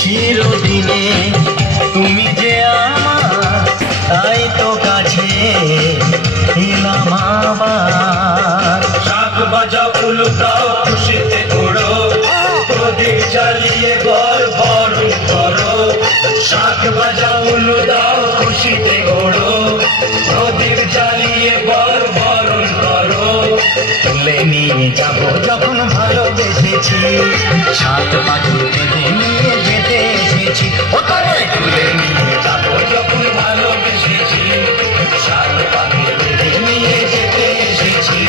চিরদিনে তুমি যে আমার, তাই তো কাছে এলাম আবার। শাক বাজাও উলুটাও খুশিতে ওড়ো, প্রদীপ জ্বালিয়ে ঘর বরণ করো। শাক বাজাও উলু দাও খুশিতে ওড়ো, প্রদীপ জ্বালিয়ে ঘর বরণ করো। তুলে নিয়ে যাবো যখন ভালোবেসেছি, সাত পাখি বেঁধে নিয়ে যেতে এসেছি। ওখানে তুলে নিয়ে যাবো যখন ভালোবেসেছি, সাত পাখি বেঁধে নিয়ে যেতে এসেছি।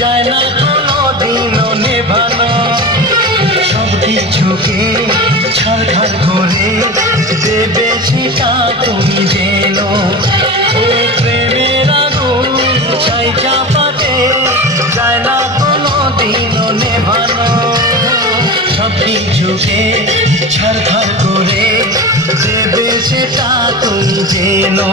যায় না কোনো দিনও নেভানো, সব কিছুকে ছাড়খাড় করে দেবে সেটা তুমি জেনো। ও প্রেমের আগুন ছাই চাপাতে যায় না কোনো দিনও নেভানো, সব কিছুকে ছাড়খাড় করে দেবে সেটা তুমি জেনো।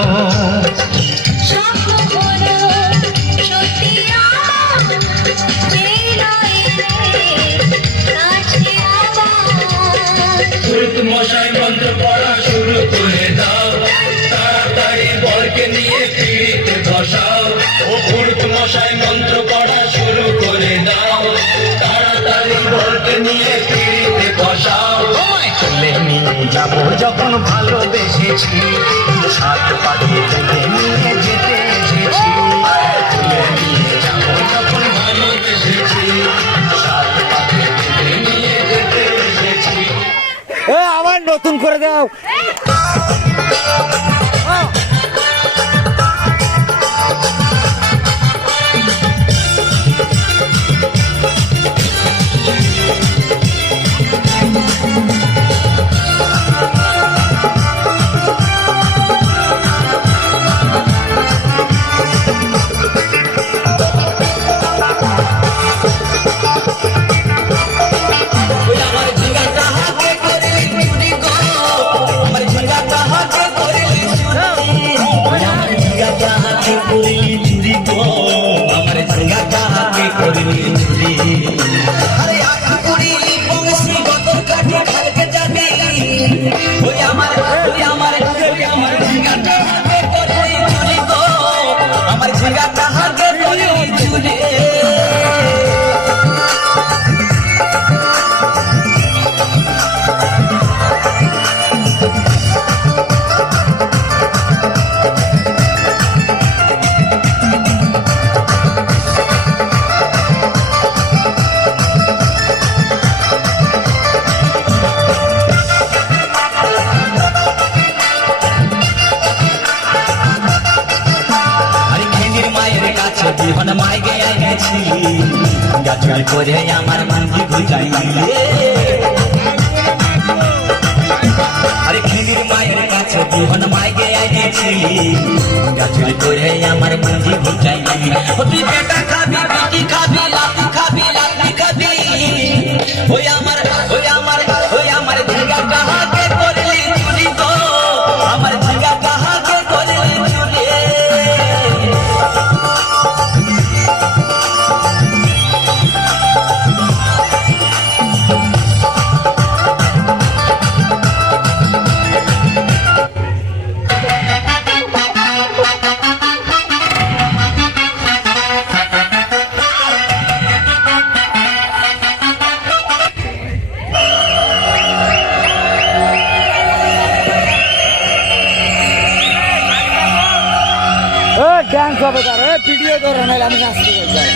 মশাই মন্ত্র পড়া শুরু করে দাও, তাড়াতাড়ি বরকে নিয়ে পিড়িতে বসাও। ও পুরুত মশাই মন্ত্র পড়া শুরু করে দাও, তাড়াতাড়ি বরকে নিয়ে পিড়িতে বসাও। চলে নিয়ে যাবো যখন ভালোবেসেছি, সাত পাখি বেঁধে নিয়ে যেতে এসেছি। চলে নিয়ে যাবো যখন ভালোবেসেছি, সাত পাখি বেঁধে নিয়ে যেতে এসেছি। আমার নতুন করে দাও। গাছড়ি করে আমার মাঝি গুজাই, আরে খিলির মায়ের কাছে জীবন মাইগে আইছিলি। গাছড়ি করে আমার মাঝি গুজাই, তুই বেটা খাবি বেটি খাবি লাতি খাবি লাতি খাবি। ওই আমার ওই আমার ওই আমার ঝিঙ্গা কাহাকে করলি চুরি গো, আমার ঝিঙ্গা কাহাকে করলি চুরি। ডান্স হবে তার ভিডিও ধরে নাইলে আমি নাচতে যাই।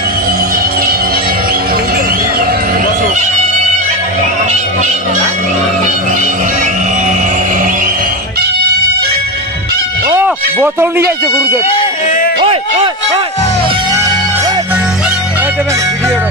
ও বোতল নিয়ে যাইছে গুরুদেব। ওই ওই ওই দেবেন ভিডিওটা